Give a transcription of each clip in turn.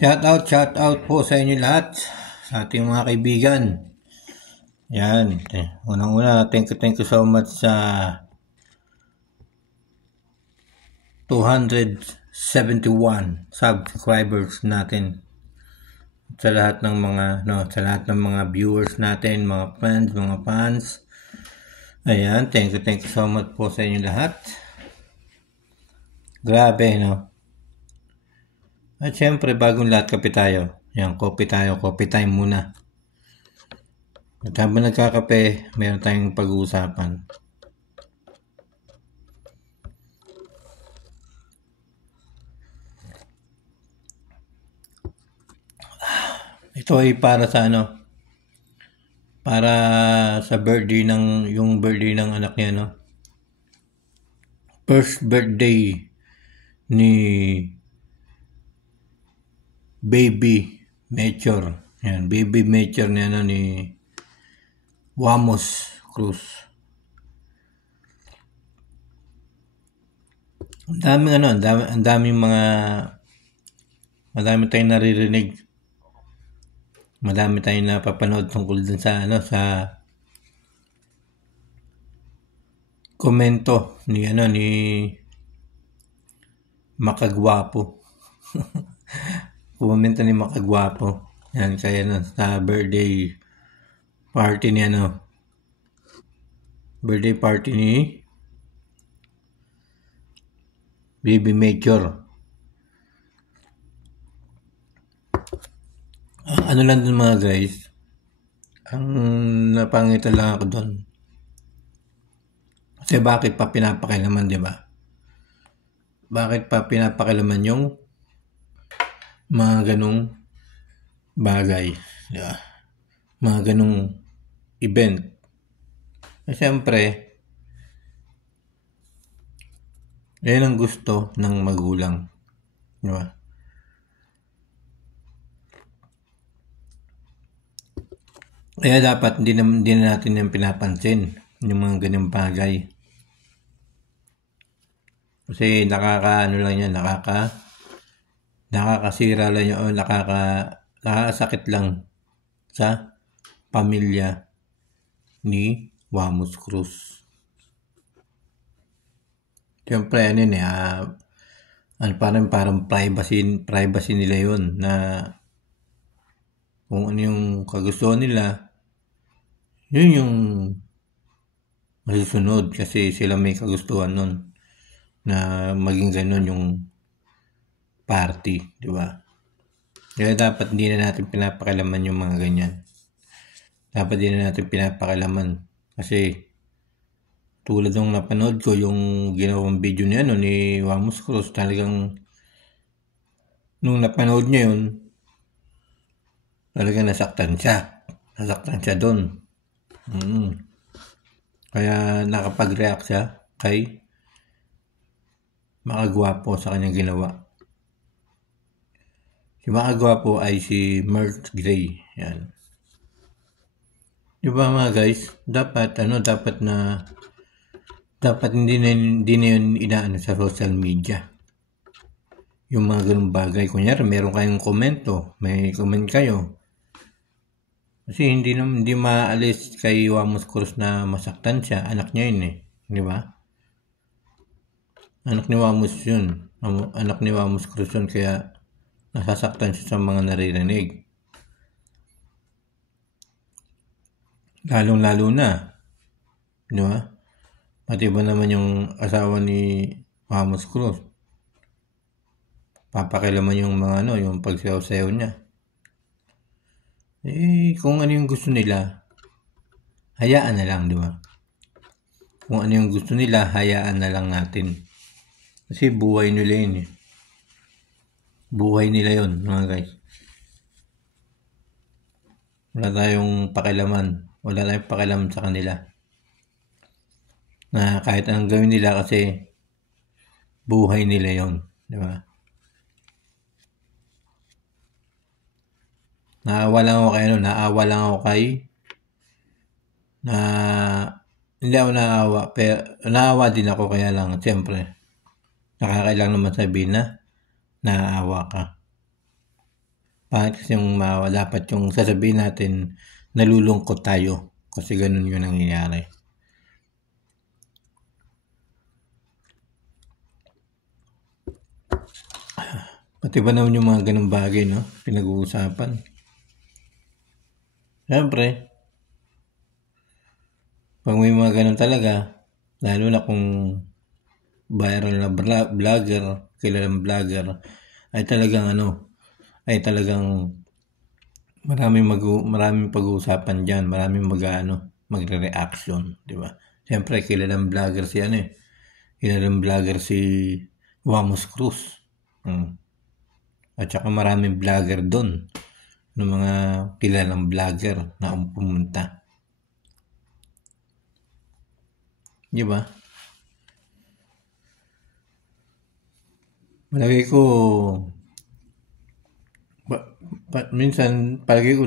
Shout out po sa inyo lahat, sa ating mga kaibigan. Yan. Unang-una, thank you so much sa 271 subscribers natin. Sa lahat ng mga viewers natin, mga fans. Ayan, thank you so much po sa inyo lahat. Grabe, no? At syempre, bagong lahat, kape tayo. Yan, coffee time muna. At habang nagkakape, meron tayong pag-uusapan. Ito ay para sa para sa birthday ng anak niya, no? First birthday ni Baby Mature. Yan, Baby Mature ni Wamos Cruz. Ang daming madami tayong naririnig. Madami tayong napapanood tungkol dun sa komento ni Makagwapo. Komento ni Makagwapo. Yan, kaya sa birthday party ni birthday party ni Baby Mature. Ano lang dun mga guys, ang napangitan lang ako dun. Kasi bakit pa pinapakilaman, di ba? Bakit pa pinapakilaman yung mga ganong bagay, di ba? Mga ganong event. Siyempre, yan ang gusto ng magulang, di ba? Kaya dapat hindi na natin yung pinapansin yung mga ganyung bagay. Kasi nakakasira lang yun, nakakasakit lang sa pamilya ni Wamos Cruz. Siyempre, parang privacy nila yun, na kung ano yung kagustuhan nila, yun yung masusunod, kasi sila may kagustuhan nun na maging ganun yung party, di ba? Kaya dapat hindi na natin pinapakilaman yung mga ganyan. Dapat hindi na natin pinapakilaman, kasi tulad ng napanood ko yung ginawang video ni Wamos Cruz, talagang nung napanood niya yun, talagang nasaktan siya doon. Kaya nakapag-react siya kay Makagwapo sa kanyang ginawa. Si Makagwapo ay si Mert Gray. Yan. Diba mga guys, dapat hindi na yun inaano sa social media. Yung mga ganung bagay. Kunyari, meron kayong komento, may comment kayo. Kasi hindi maalis kay Wamos Cruz na masaktan siya. Anak niya yun di ba? Anak ni Wamos yun. Anak ni Wamos Cruz yun, kaya nasasaktan siya sa mga naririnig. Lalong-lalo na, di ba? Pati ba naman yung asawa ni Wamos Cruz? Papakilaman yung mga yung pagsayaw-sayaw niya. Kung ano yung gusto nila, hayaan na lang, di ba? Kung ano yung gusto nila, hayaan na lang natin. Kasi buhay nila yun Buhay nila yun, mga guys. Wala tayong pakialam sa kanila. Na kahit anong gawin nila, kasi buhay nila yun, di ba? Naawa lang ako hindi ako naawa, pero naawa din ako, kaya lang, siyempre, nakakailang naman sabihin na naawa ka. Pangit kasi yung dapat yung sasabihin natin nalulungkot tayo kasi ganun yung nangyayari. Pati ba naman yung mga ganung bagay, no? Pinag-uusapan. Siyempre, pag may mga ganun talaga, lalo na kung viral na vlogger, kilalang vlogger, ay talagang maraming pag-uusapan diyan, maraming magre-reaction, di ba? Siyempre, kilalang vlogger si Wamos Cruz. At saka maraming vlogger doon, ng mga kilalang vlogger na pumunta. Di ba? Palagay ko minsan palagay ko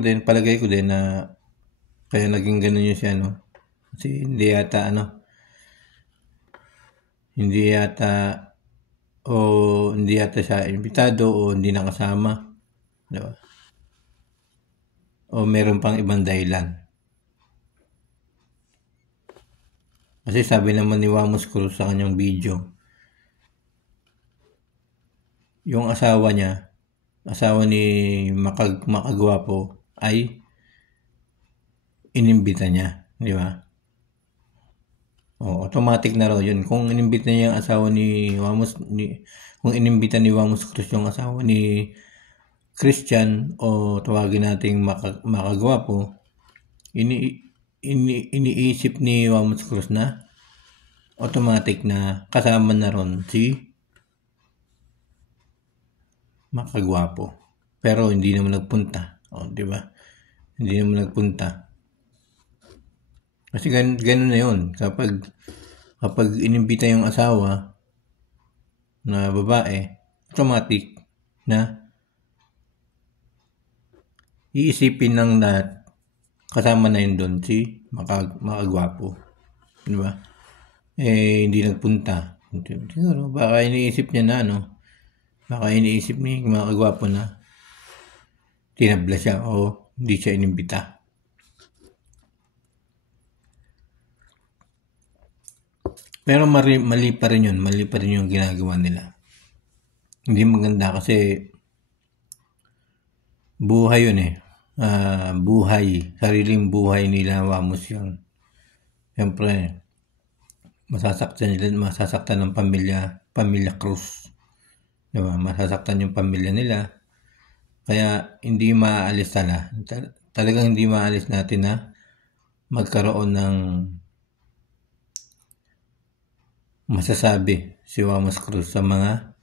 din na kaya naging ganun yung siya, no? Kasi hindi yata siya imbitado o hindi nakasama, di ba? O meron pang ibang dahilan. Kasi sabi naman ni Wamos Cruz sa kanyang video, yung asawa ni Makagwapo ay inimbita niya, di ba? O, automatic na raw yun. Kung inimbita niya yung asawa kung inimbita ni Wamos Cruz yung asawa ni Christian o tawagin nating Makagwapo, iniisip ni Wamos Cruz na automatic na kasama na ron si Makagwapo. Pero hindi naman nagpunta. O, di ba? Hindi naman nagpunta. Kasi ganun na yun. Kapag inimbita yung asawa na babae, automatic na iisipin ng lahat kasama na yun doon si Makagwapo. Di ba? Hindi nagpunta. Siguro, baka iniisip niya na, baka iniisip ni Makagwapo na tinabla siya o hindi siya inimbita. Pero mali pa rin yun. Mali pa rin yung ginagawa nila. Hindi maganda kasi buhay yun sariling buhay nila Wamos yun. Siyempre, masasaktan ng pamilya Cruz. Diba? Masasaktan yung pamilya nila. Kaya hindi maaalis talagang hindi maaalis natin na magkaroon ng masasabi si Wamos Cruz sa mga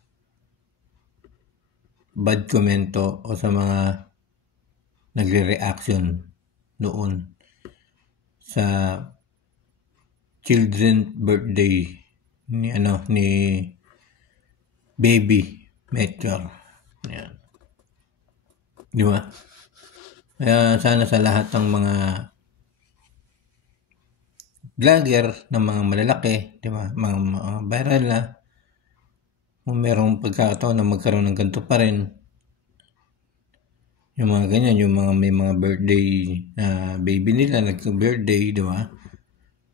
bad komento o sa mga nagre-reaction noon sa children birthday ni Baby Metro. Yan. Di ba? Kaya sana sa lahat ng mga vlogger ng mga malalaki, di ba? Mga viral na, kung merong pagkakataon na magkaroon ng ganito pa rin, yung mga ganyan, yung mga may mga birthday na baby nila nag-birthday, di ba?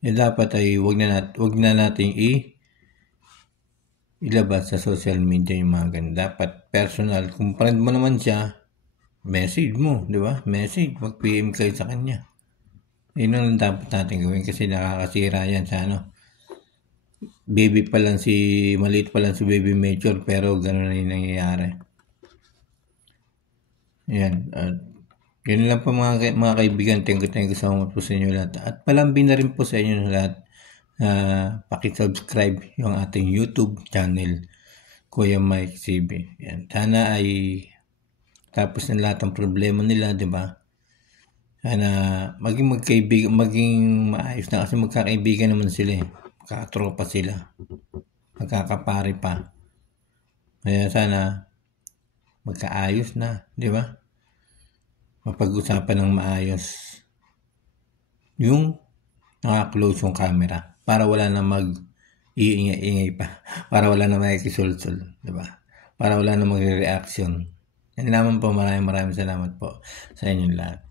Dapat ay wag na nating ilabas sa social media yung mga ganyan. Dapat personal, kung friend mo naman siya, message mo, di ba? Message, mag-PM kayo sa kanya. Yun ang dapat natin gawin kasi nakakasira yan sa maliit pa lang si Baby Major pero gano'n na yung nangyayari. Yan. Yun lang po mga kaibigan. Thank you so much po sa inyo lahat. At palambing na rin po sa inyo lahat. Paki-subscribe yung ating YouTube channel, Kuya Mike CB. Yan. Sana ay tapos na lahat ng problema nila, di ba? Sana maging maayos na kasi magkakaibigan naman sila magkakatropa sila, magkakapare pa. Kaya sana magkaayos na, di ba? Mapag-usapan ng maayos yung naka-close yung camera para wala na iingay pa, para wala na makikisulsul, di ba? Para wala na magre-reaction. Yan lamang po. Maraming salamat po sa inyong lahat.